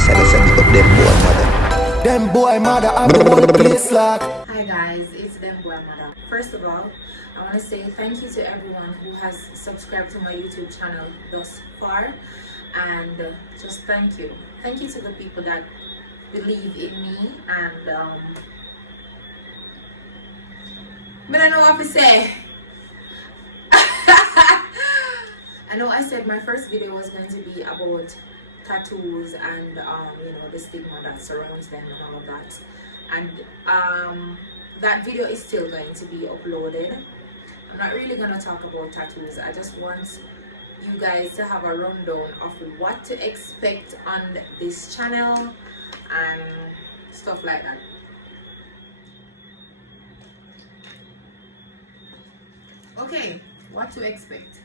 said I said big up Dembwoymada have the whole place locked. Hi guys, it's Dembwoymada. First of all, I want to say thank you to everyone who has subscribed to my YouTube channel thus far, and just thank you. Thank you to the people that believe in me, and I don't know what to say. I know I said my first video was going to be about tattoos and you know, the stigma that surrounds them and all of that, and that video is still going to be uploaded. I'm not really going to talk about tattoos. I just want you guys to have a rundown of what to expect on this channel and stuff like that. Okay, what to expect.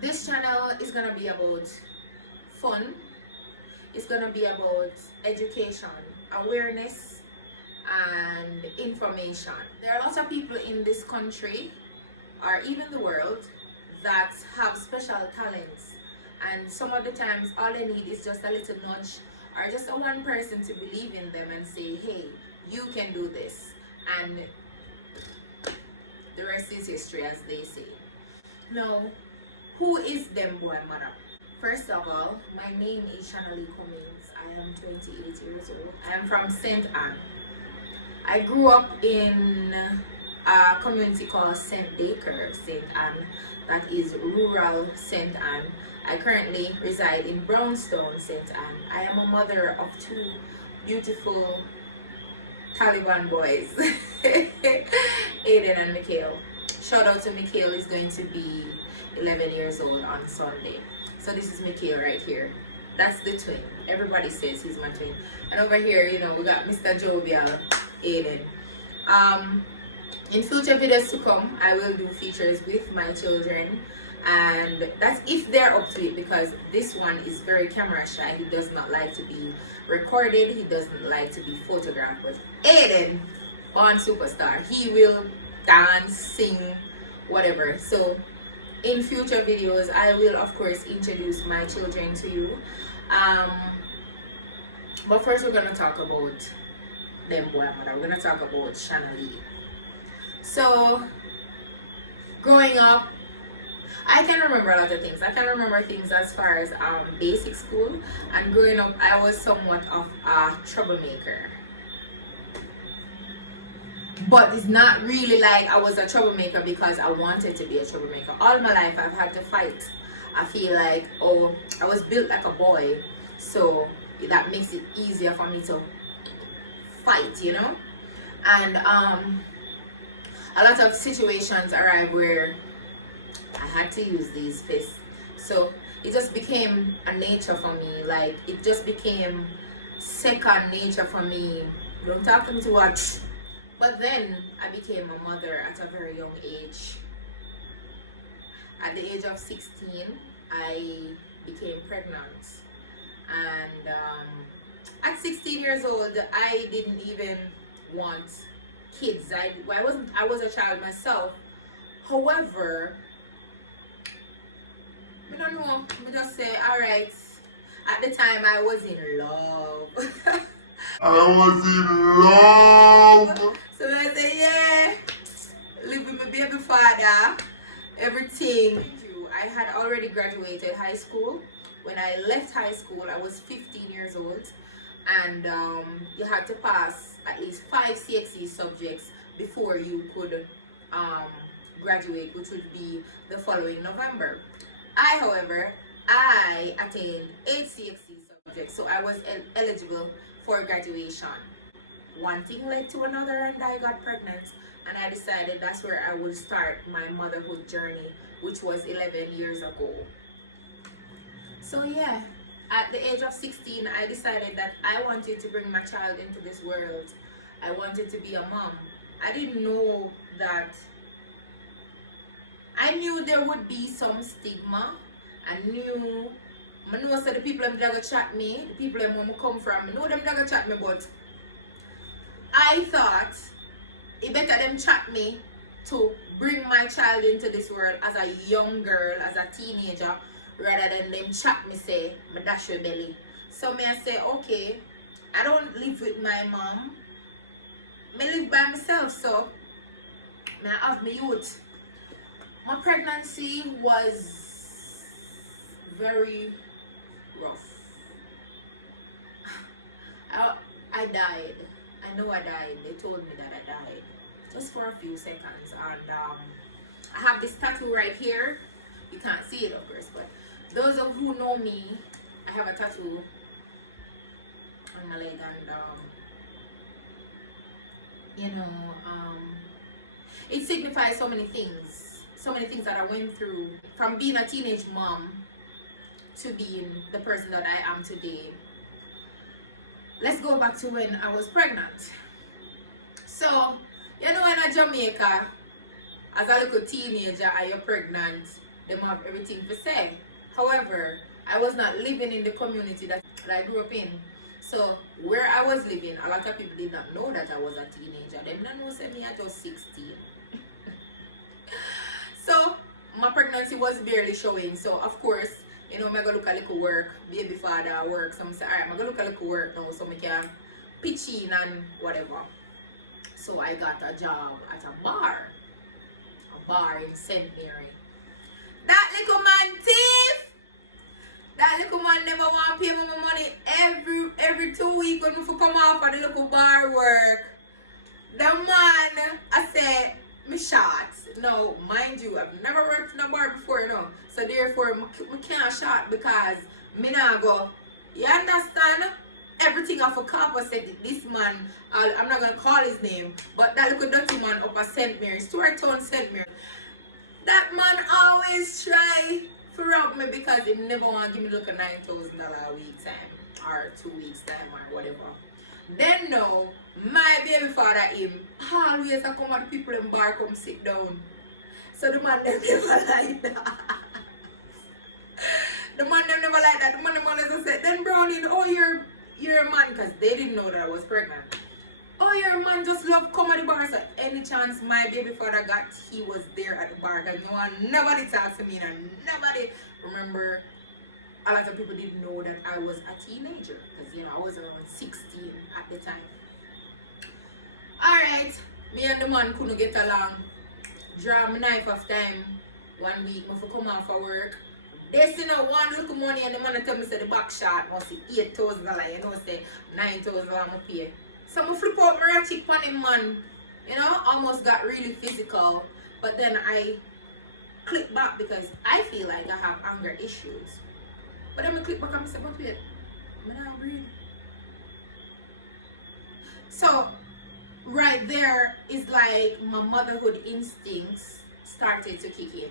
This channel is gonna be about fun. It's gonna be about education, awareness, and information. There are lots of people in this country, or even the world, that have special talents, and some of the times all they need is just a little nudge or just a one person to believe in them and say, hey, you can do this, and the rest is history, as they say. Now, who is Dembwoymada? First of all, my name is Shanalee Cummings. I am 28 years old. I am from St. Anne. I grew up in a community called St. Baker, St. Anne, that is rural St. Anne. I currently reside in Brownstone, St. Anne. I am a mother of two beautiful Taliban boys, Aiden and Mikhail. Shout out to Mikhail, is going to be 11 years old on Sunday. So this is Mikhail right here. That's the twin. Everybody says he's my twin. And over here, you know, we got Mr. Jovial, Aiden. In future videos to come, I will do features with my children, and that's if they're up to it, because this one is very camera shy. He does not like to be recorded. He doesn't like to be photographed. But Aiden, born superstar, he will dance, sing, whatever. So in future videos, I will of course introduce my children to you. But first we're gonna talk about Dembwoymada. We're gonna talk about Shanalee. So growing up, I can remember a lot of things. I can remember things as far as basic school, and growing up I was somewhat of a troublemaker. But it's not really like I was a troublemaker because I wanted to be a troublemaker. All my life I've had to fight. I feel like, oh, I was built like a boy, so that makes it easier for me to fight, you know. And a lot of situations arrived where I had to use these fists. So it just became a nature for me. Like, it just became second nature for me. Don't talk to me too much. But then I became a mother at a very young age. At the age of 16, I became pregnant. And at 16 years old, I didn't even want kids. I was a child myself. However, I don't know, I just say, alright. At the time I was in love. I was in love. So I say, yeah, live with my baby father, everything. I had already graduated high school. When I left high school, I was 15 years old, and you had to pass at least 5 CXC subjects before you could graduate, which would be the following November. However, I attained 8 CXC subjects, so I was eligible for graduation. One thing led to another, and I got pregnant, and I decided that's where I would start my motherhood journey, which was 11 years ago. So yeah, at the age of 16, I decided that I wanted to bring my child into this world. I wanted to be a mom. I didn't know that. I knew there would be some stigma. I know that the people that gonna chat me, the people that want to come from, I know them that gonna chat me, but I thought it better them chat me to bring my child into this world as a young girl, as a teenager, rather than them chat me say, "My dash your belly." So me I say, okay, I don't live with my mom. Me live by myself, so me I have my youth. My pregnancy was very rough. I died. I know I died. They told me that I died just for a few seconds. And I have this tattoo right here. You can't see it, of course, but those of who know me, I have a tattoo on my leg, and it signifies so many things that I went through from being a teenage mom to being the person that I am today. Let's go back to when I was pregnant. So, in Jamaica, as a little teenager and you're pregnant, they have everything to say. However, I was not living in the community that I grew up in. So, where I was living, a lot of people did not know that I was a teenager. They didn't know me I was 16. So, my pregnancy was barely showing. So, of course, I'm going to look a little work, baby father work. So, I say, alright, I'm going to look a little work now so I can pitch in and whatever. So, I got a job at a bar in St. Mary. That little man thief! That little man never want to pay me my money every 2 weeks when I come off of the little bar work. The man, I said, me shot. Now, mind you, I've never worked in a bar before, So therefore, I can't shot because me not go. You understand? Everything off a composite. This man, I'm not going to call his name, but that little dirty man up at St. Mary, Stuartown St. Mary. That man always try to rob me because he never want to give me like a $9,000 a week time or 2 weeks time or whatever. Then now, my baby father him always come at the people in bar come sit down. So the man them never like that. The man them never like that. The man them always say, then Brownie, oh you're a man, because they didn't know that I was pregnant. Oh, your man just love come at the bar. So any chance my baby father got, he was there at the bar. Because no one, nobody talked to me and nobody remember. A lot of people didn't know that I was a teenager. Because, I was around 16 at the time. Alright, me and the man couldn't get along. Draw my knife off time. 1 week, I come off for work. They see one little money and the man tell me say the back shot must be $8,000. Say $9,000 I pay. So I flip out my cheek on him, man. Almost got really physical. But then I click back because I feel like I have anger issues. But then I click back and I say, but wait, I'm not breathe. So right there is like my motherhood instincts started to kick in.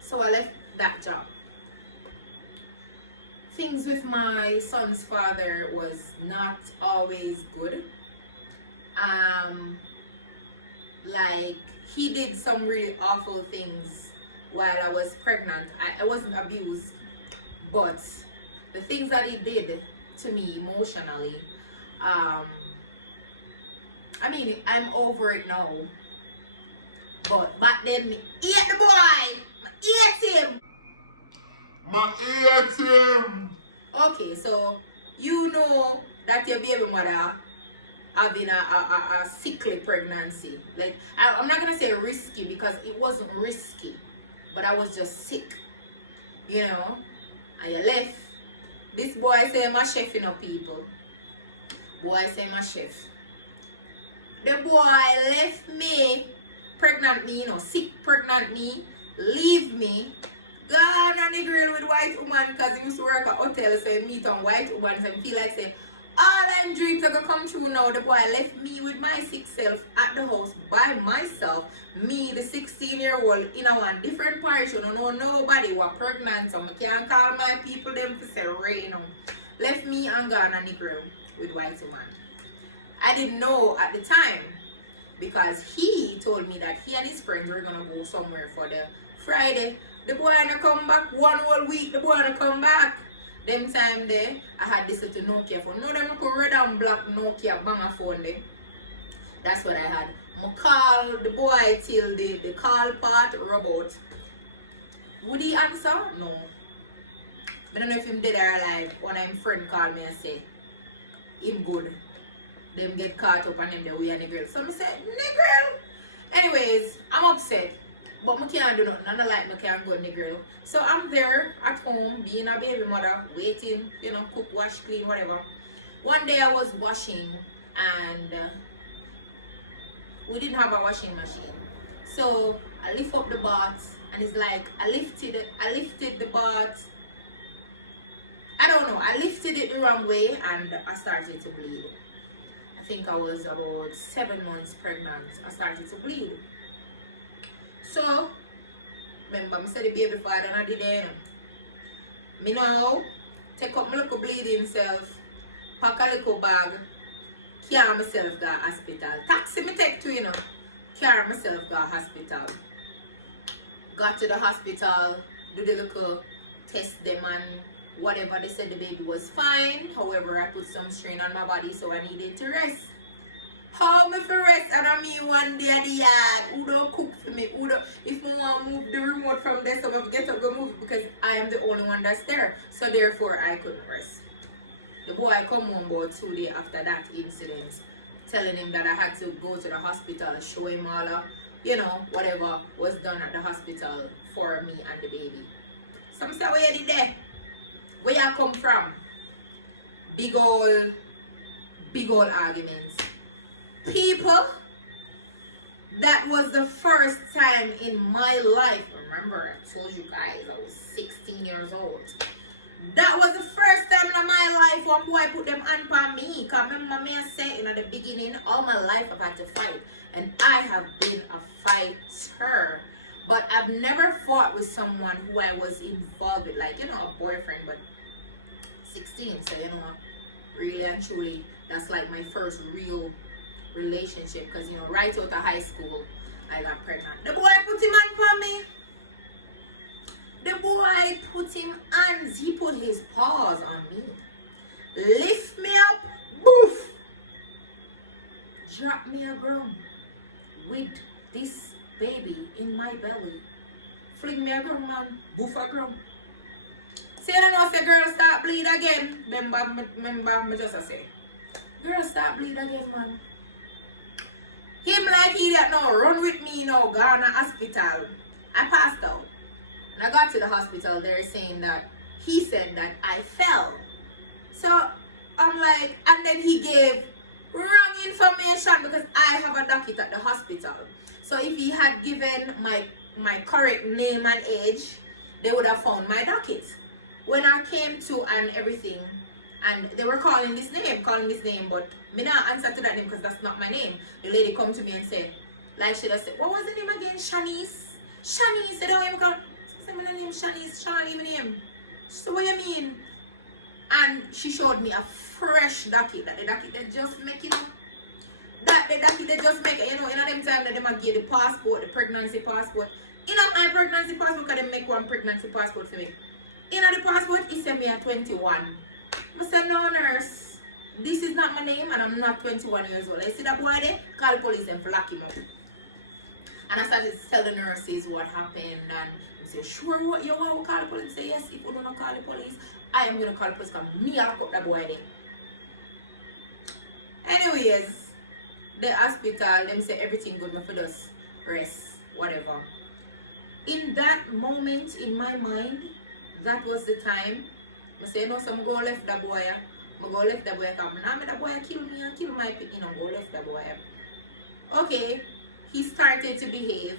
So I left that job. Things with my son's father was not always good. Like he did some really awful things while I was pregnant. I wasn't abused, but the things that he did to me emotionally, I'm over it now. But back then, me ate the boy. I ate him. Okay, so you know that your baby mother having a sickly pregnancy. Like I'm not gonna say risky because it wasn't risky, but I was just sick. And you left. This boy say my chef, people. Boy say my chef. The boy left me, pregnant me, sick pregnant me, leave me. Gone on the grill with white woman because he used to work at hotel, so he meet on white woman, so he feel like say, all them dreams are gonna come true now. The boy left me with my sick self at the house by myself. Me, the 16-year-old, in a one different parish, don't know nobody was pregnant, so I can't call my people them to say rain. Left me and gone on the grill with white woman. I didn't know at the time because he told me that he and his friends were gonna go somewhere for the Friday. The boy wanna come back 1 whole week. The boy wanna come back. Them time there, I had this little Nokia phone. No, them red and black Nokia banger phone there. That's what I had. I call the boy till the call part rub out. Would he answer? No. I don't know if him dead or alive. One of him friend called me and say, him good. Them get caught up and them the way and the girl. So I said, nigga. Anyways, I'm upset. But I can't do nothing. I don't like I can't go nigga. So I'm there at home, being a baby mother, waiting, cook, wash, clean, whatever. One day I was washing and we didn't have a washing machine. So I lift up the bath and it's like I lifted the bath. I don't know, I lifted it the wrong way and I started to bleed. I think I was about 7 months pregnant. I started to bleed. So, remember, I said the baby father and I did it. Me now, take up my little bleeding self, pack a little bag, carry myself to the hospital. Taxi me take to, carry myself to the hospital. Got to the hospital, do the little test them and whatever. They said the baby was fine. However, I put some strain on my body, so I needed to rest. How me for rest and I me one day at the yard? Who don't cook for me? If I want to move the remote from there, so I get up go move it because I am the only one that's there. So therefore I couldn't rest. The boy come home about 2 days after that incident, telling him that I had to go to the hospital, show him all whatever was done at the hospital for me and the baby. Some say, where you did there? Where you come from? Big old arguments. People, that was the first time in my life. Remember, I told you guys I was 16 years old. That was the first time in my life one boy put them hand on me. Because remember me I said in the beginning, all my life I've had to fight. And I have been a fighter. But I've never fought with someone who I was involved with, like, a boyfriend, but 16. So, really and truly, that's like my first real relationship. Because, right out of high school, I got pregnant. The boy put him hand for me. The boy put him hands. He put his paws on me. Lift me up. Boof. Drop me a ground with this baby in my belly. Fling me a ground, man. Boof a ground. Say, I don't know, say, girl, start bleed again. Remember, me just say, girl, start bleed again, man. Him like idiot now, run with me now, go to the hospital. I passed out. When I got to the hospital, they're saying that he said that I fell. So I'm like, and then he gave wrong information because I have a docket at the hospital. So if he had given my correct name and age, they would have found my docket. When I came to and everything, and they were calling this name, but me not answer to that name because that's not my name. The lady come to me and said, like she just said, what was the name again? Shanice. Shanice, they don't even call. I said, my name is Shanice, Shanice, my name. So what you mean? And she showed me a fresh docket, that the docket they just make it. That the docket they just make it, in them time that they might give the passport, the pregnancy passport. My pregnancy passport, because they make one pregnancy passport for me. The passport, he sent me a 21. I said, no, nurse, this is not my name and I'm not 21 years old. I see that boy there, call the police and lock him up. And I started to tell the nurses what happened and they say, sure, what you want to call the police? I say, yes, if you don't call the police, I am going to call the police because me lock up that boy there. Anyways, the hospital, them say everything good, but for us, rest, whatever. In that moment, in my mind, that was the time. I say, no, so I'm going to left the boy. I'm going to left the boy. Now the boy kill me and kill my picking. I'm going to left the boy. Okay, he started to behave.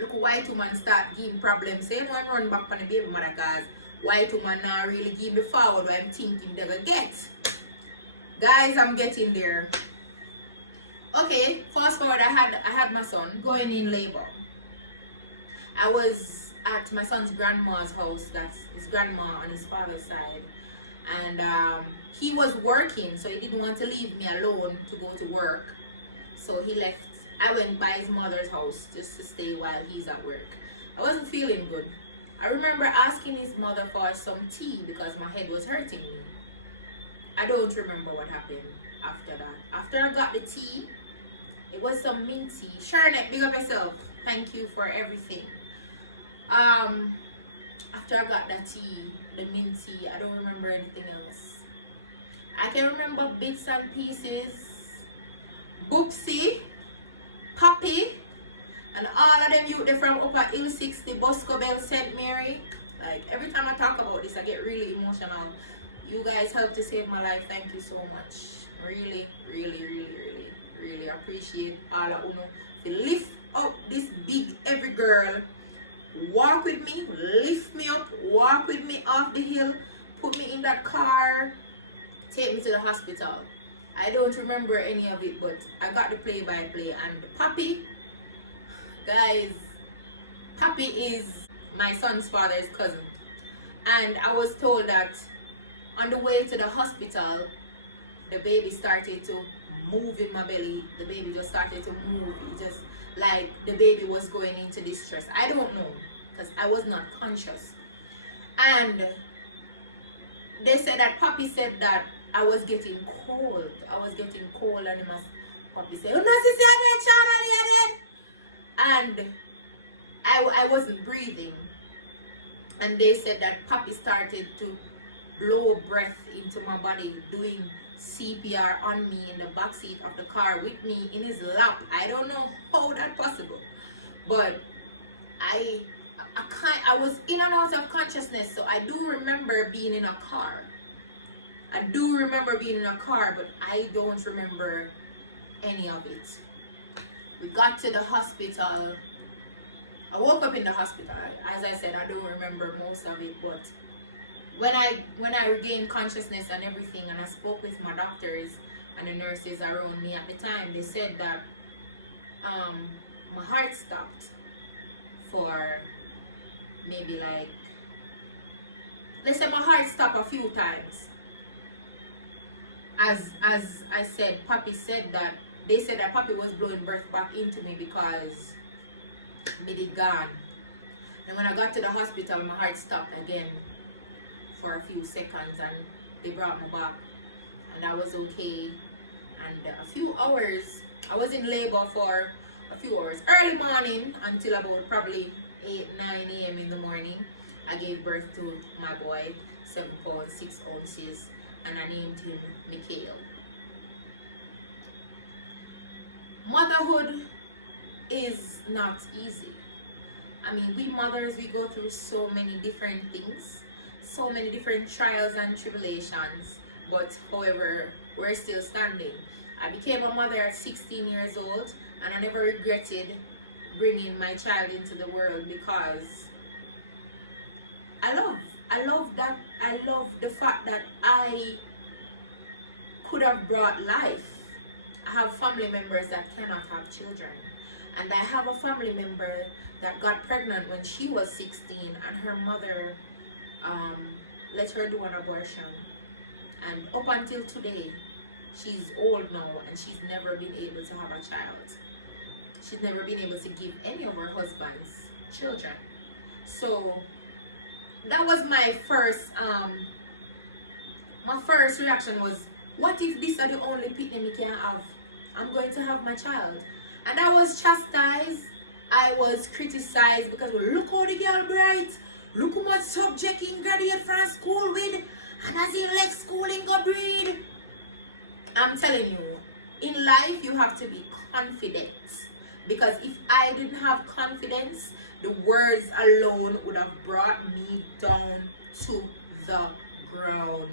Look, white woman start giving problems. Say, no, I'm run back on the baby mother because white woman now really give me forward what I'm thinking they're going to get. Guys, I'm getting there. Okay, fast forward, I had my son going in labor. I was at my son's grandma's house, that's his grandma on his father's side, and he was working, so he didn't want to leave me alone to go to work, so he left. I went by his mother's house just to stay while he's at work. I wasn't feeling good. I remember asking his mother for some tea because my head was hurting me. I don't remember what happened after that. After I got the tea, it was some mint tea. Charlotte, big up yourself. Thank you for everything. After I got that tea, the minty. I don't remember anything else. I can remember bits and pieces. Boopsy, Poppy, and all of them youth they from Upper Hill 60, Bosco Bell, St. Mary. Like, every time I talk about this, I get really emotional. You guys helped to save my life. Thank you so much. Really, really, really, really, really appreciate all of you. To lift up this big every girl. Walk with me, lift me up, walk with me off the hill, put me in that car, take me to the hospital. I don't remember any of it, but I got the play-by-play. And Papi, guys, Papi is my son's father's cousin. And I was told that on the way to the hospital, the baby started to move in my belly. The baby just started to move. It just like the baby was going into distress. I don't know, because I was not conscious. And they said that Papi said that I was getting cold. I was getting cold, and Papi said, "Oh no, and I wasn't breathing. And they said that Papi started to blow breath into my body, doing CPR on me in the backseat of the car with me in his lap. I don't know how that's possible, but I was in and out of consciousness, so I do remember being in a car. I do remember being in a car, but I don't remember any of it. We got to the hospital. I woke up in the hospital. As I said, I don't remember most of it, but when I regained consciousness and everything, and I spoke with my doctors and the nurses around me at the time, they said that my heart stopped for maybe like, they said my heart stopped a few times. As I said, Papi said that, they said that Papi was blowing breath back into me because me did gone. And when I got to the hospital, my heart stopped again for a few seconds, and they brought me back, and I was okay. And a few hours, I was in labor for a few hours, early morning until about probably 8-9 a.m. in the morning. I gave birth to my boy, 7 pounds 6 ounces, and I named him Mikhail. Motherhood is not easy. I mean, we mothers, we go through so many different things, so many different trials and tribulations, but however, we're still standing. I became a mother at 16 years old, and I never regretted bringing my child into the world, because I love the fact that I could have brought life. I have family members that cannot have children, and I have a family member that got pregnant when she was 16, and her mother let her do an abortion, and up until today she's old now, and she's never been able to have a child. She's never been able to give any of her husband's children. So that was my first reaction was, what if these are the only pitney me can have? I'm going to have my child. And I was chastised, I was criticized, because look how the girl bright, look how much subject he graduate from school with, and as he left school he go breed. I'm telling you, in life you have to be confident, because if I didn't have confidence, the words alone would have brought me down to the ground.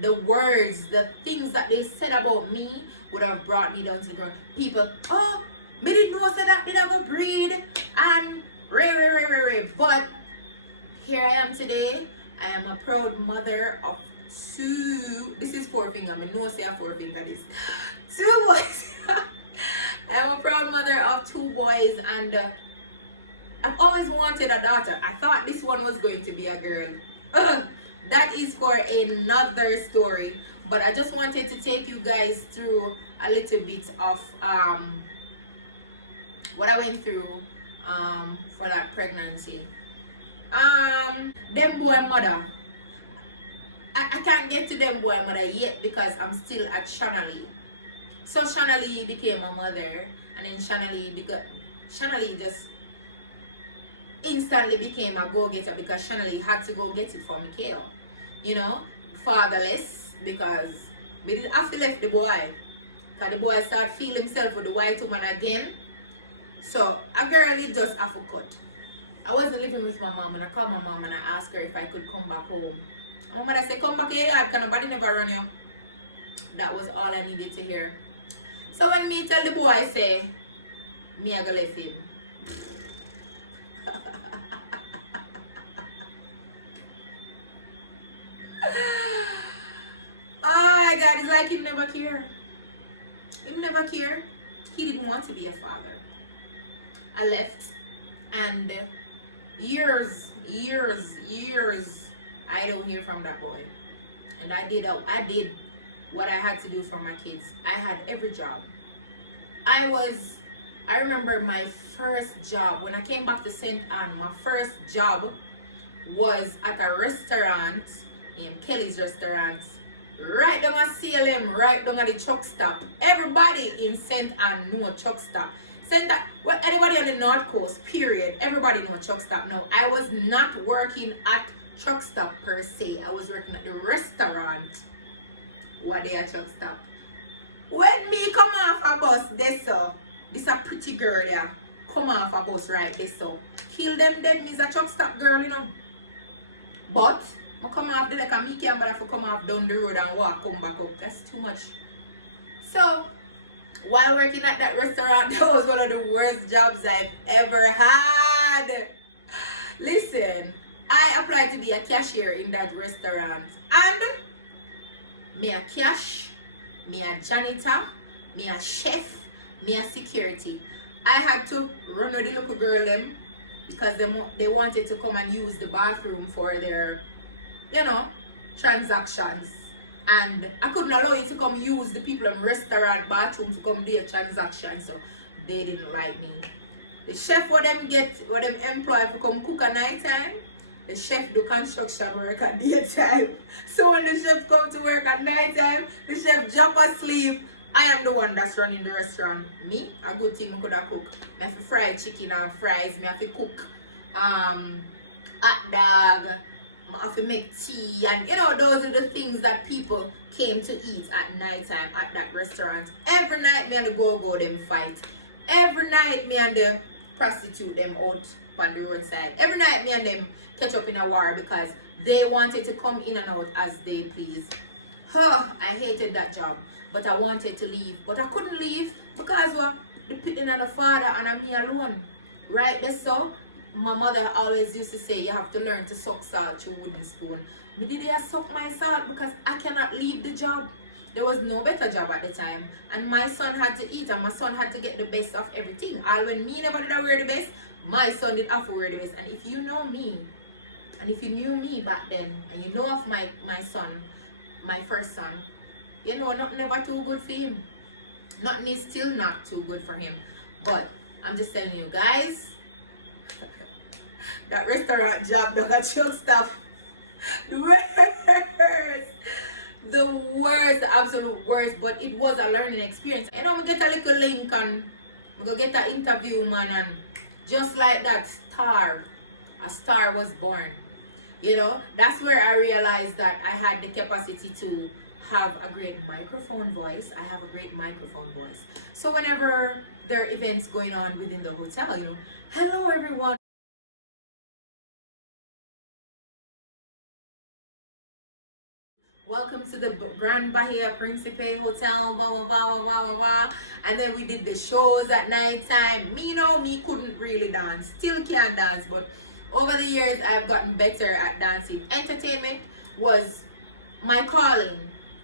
The words, the things that they said about me would have brought me down to the ground. People, oh, me didn't know that did have a breed, and but here I am today. I am a proud mother of 2. This is 4 finger. I know say a 4 finger this. 2 boys. I am a proud mother of 2 boys, and I've always wanted a daughter. I thought this one was going to be a girl. That is for another story, but I just wanted to take you guys through a little bit of what I went through for that pregnancy. Dembwoymada. I can't get to Dembwoymada yet because I'm still at Shanali. So Shanali became a mother, and then Shanali just instantly became a go-getter because Shanley had to go get it for Mikhail. You know, fatherless because we didn't have to left the boy. Because the boy started feeling himself with the white woman again. So a girl you just have to cut. I wasn't living with my mom and I called my mom and I asked her if I could come back home. My mother said, come back here, because nobody never run you. That was all I needed to hear. So when me tell the boy, say, me I go left him. Oh my God, it's like he never cared. He never cared. He didn't want to be a father. I left and years, I don't hear from that boy. And I did what I had to do for my kids. I had every job. I remember my first job when I came back to St. Anne. My first job was at a restaurant in Kelly's Restaurant, right down at CLM, right down at the truck stop. Everybody in St. Anne knew a truck stop. St. Anne, well, anybody on the North Coast, period, everybody knew a truck stop. No, I was not working at truck stop per se. I was working at the restaurant. What they a truck stop? When me come off a bus, this a pretty girl, yeah. Come off a bus right there, so. Kill them dead, me's a truck stop girl, you know. But, I come off there like a me can't bother to come off down the road and walk, come back up. That's too much. So, while working at that restaurant, that was one of the worst jobs I've ever had. Listen, I applied to be a cashier in that restaurant. And me a cash, me a janitor, me a chef, me a security. I had to run with the little girl them because they wanted to come and use the bathroom for their, transactions. And I couldn't allow you to come use the people in restaurant bathroom to come do a transaction, so they didn't like me. The chef what them employ to come cook at night time, the chef do construction work at daytime. So when the chef come to work at night time, the chef jump asleep. I am the one that's running the restaurant. Me, a good thing I could have cook. I have to fry chicken and fries. I have to cook hot dog. I have to make tea. And those are the things that people came to eat at night time at that restaurant. Every night me and the go-go them fight. Every night me and the prostitute them out on the roadside. Every night me and them catch up in a war because they wanted to come in and out as they please. I hated that job, but I wanted to leave. But I couldn't leave because the pitting and the father and I'm me alone. Right there, so my mother always used to say you have to learn to suck salt through wooden spoon. Me did I suck my salt because I cannot leave the job. There was no better job at the time, and my son had to eat, and my son had to get the best of everything. All when me never did I wear the best, my son did have to wear the best. And if you know me, and if you knew me back then, and you know of my son, my first son, nothing never too good for him. Nothing is still not too good for him. But I'm just telling you guys, that restaurant job, that chill stuff, the worst, the absolute worst, but it was a learning experience. I get a little link and we go get an interview, man, and just like that, a star was born. That's where I realized that I had the capacity to have a great microphone voice. I have a great microphone voice. So whenever there are events going on within the hotel, hello everyone. Welcome to the Grand Bahia Principe Hotel, blah, blah, blah, blah, blah, blah. And then we did the shows at night time. Me couldn't really dance. Still can't dance, but over the years, I've gotten better at dancing. Entertainment was my calling,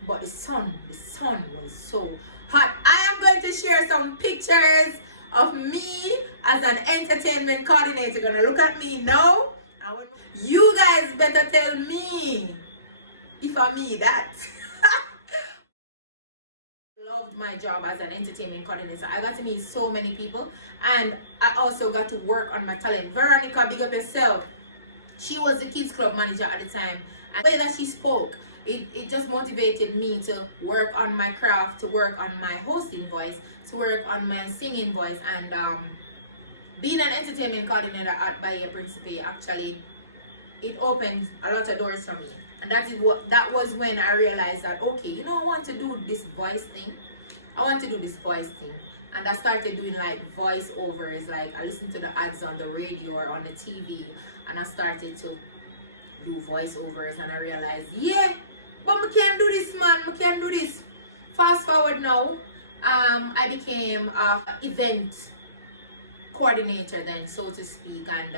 but the sun was so hot. I am going to share some pictures of me as an entertainment coordinator. Gonna look at me now. You guys better tell me if I me that. Loved my job as an entertainment coordinator. I got to meet so many people, and I also got to work on my talent. Veronica, big up yourself. She was the kids club manager at the time, and the way that she spoke, it just motivated me to work on my craft, to work on my hosting voice, to work on my singing voice, and being an entertainment coordinator at Baye Principe, actually, it opened a lot of doors for me. And that was when I realized that, okay, you know, I want to do this voice thing. I want to do this voice thing. And I started doing like voiceovers, like I listened to the ads on the radio or on the TV, and I started to do voiceovers, and I realized, yeah, but I can't do this, man, I can't do this. Fast forward now, I became a event coordinator then, so to speak, and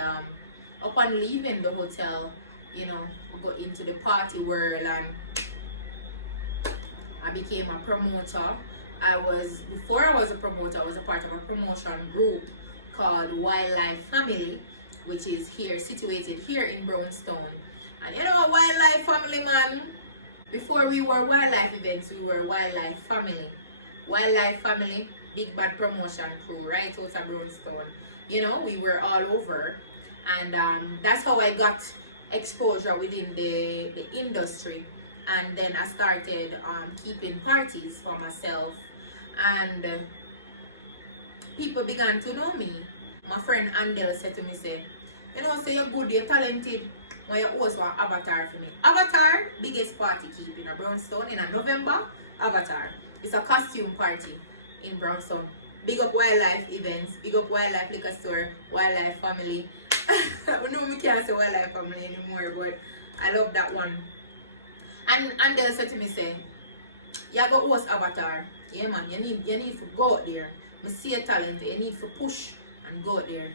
upon leaving the hotel, you know, I got into the party world and I became a promoter. Before I was a promoter, I was a part of a promotion group called Wildlife Family, which is situated here in Brownstone. And you know, Wildlife Family, man, before we were Wildlife Events, we were Wildlife Family. Wildlife Family, big bad promotion crew, right out of Brownstone. You know, we were all over. And that's how I got exposure within the industry. And then I started keeping parties for myself, and people began to know me. My friend Andel said to me, say, you know, say you're good, you're talented, when you host one Avatar for me. Avatar, biggest party keep in a Brownstone in a November. Avatar, it's a costume party in Brownstone. Big up Wildlife Events, big up Wildlife Liquor Store, Wildlife Family. I know we can't say Wildlife Family anymore, but I love that one. And they said to me, say, you go host Avatar. Yeah, man, you need to go out there. I see a talent, you need to push and go out there.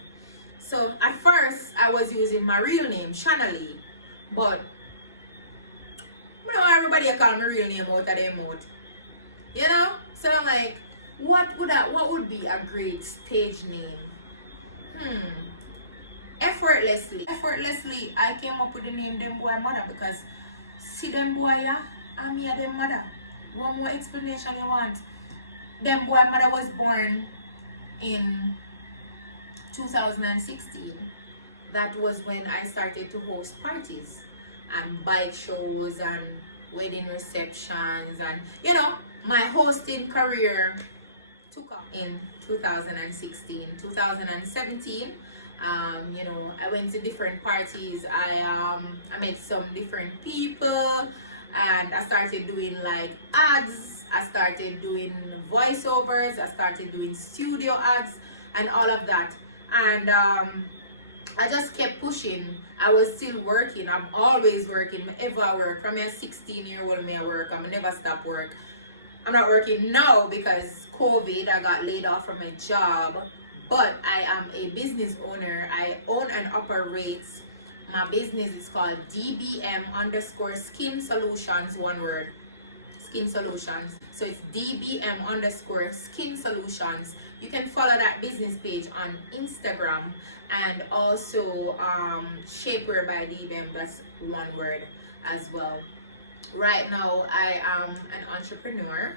So at first I was using my real name, Shanali, but you know, everybody call my real name out of their mouth. You know? So I'm like, what would be a great stage name? Effortlessly, I came up with the name Dembwoymada because see Dembwoya, I'm here Dembwoymada. One more explanation you want? Dembwoymada was born in 2016. That was when I started to host parties and bike shows and wedding receptions, and you know, my hosting career took off in 2016. 2017, you know, I went to different parties. I met some different people, and I started doing like ads. I started doing voiceovers. I started doing studio ads and all of that. And I just kept pushing. I was still working. I'm always working. Ever I work. From a 16-year-old me I work. I never stop work. I'm not working now because COVID. I got laid off from a job. But I am a business owner. I own and operate. My business is called DBM_Skin Solutions. One word. Skin Solutions. So it's DBM_Skin Solutions. You can follow that business page on Instagram, and also Shapewear by DBM. That's one word as well. Right now I am an entrepreneur.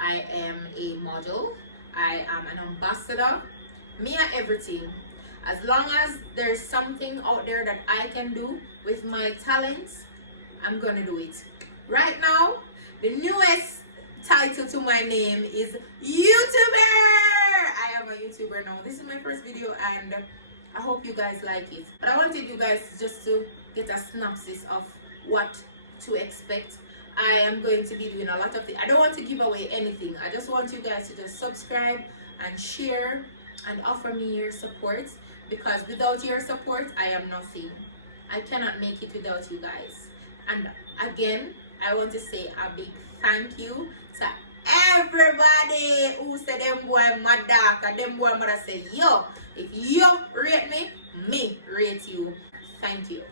I am a model. I am an ambassador. Me and everything. As long as there's something out there that I can do with my talents, I'm gonna do it. Right now, the newest title to my name is YouTuber. I am a YouTuber now. This is my first video, and I hope you guys like it. But I wanted you guys just to get a synopsis of what to expect. I am going to be doing a lot of things. I don't want to give away anything. I just want you guys to just subscribe and share and offer me your support, because without your support, I am nothing. I cannot make it without you guys. And again, I want to say a big thank you to everybody who said Dembwoymada. Cause Dembwoymada say, yo, if you rate me, me rate you. Thank you.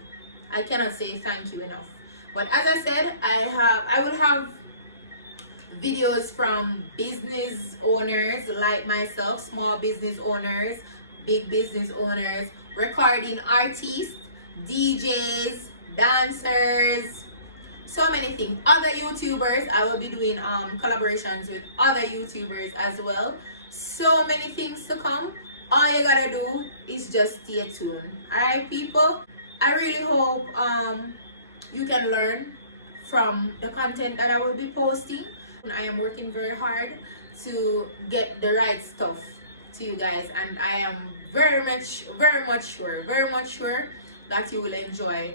I cannot say thank you enough. But as I said, I will have videos from business owners like myself, small business owners, big business owners, recording artists, DJs, dancers, so many things. Other YouTubers, I will be doing collaborations with other YouTubers as well. So many things to come. All you gotta do is just stay tuned. Alright, people? I really hope you can learn from the content that I will be posting. I am working very hard to get the right stuff to you guys, and I am very much sure that you will enjoy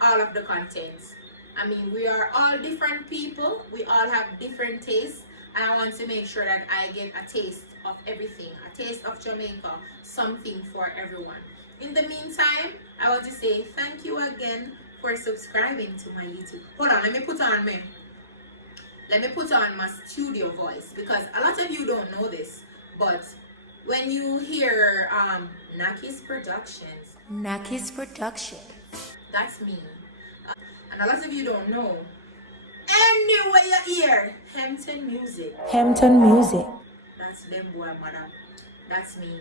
all of the contents. I mean, we are all different people, we all have different tastes, and I want to make sure that I get a taste of everything, a taste of Jamaica, something for everyone. In the meantime, I want to say thank you again for subscribing to my YouTube. Hold on, let me put on my studio voice, because a lot of you don't know this, but when you hear Naki's Production, that's me. And a lot of you don't know. Anyway, you hear Hampton Music. That's Dembwoymada. That's me.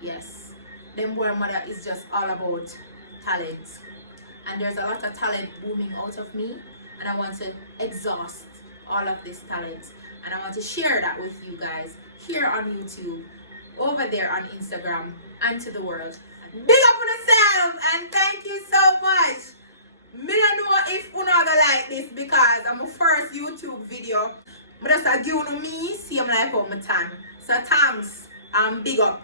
Yes. Dembwoymada is just all about talent. And there's a lot of talent booming out of me. And I want to exhaust all of this talent. And I want to share that with you guys here on YouTube, over there on Instagram, and to the world. Big up on yourself, and thank you so much. Me don't know if you not gonna like this, because I'm my first YouTube video. But just give me see I'm like how my tan. So thanks and big up.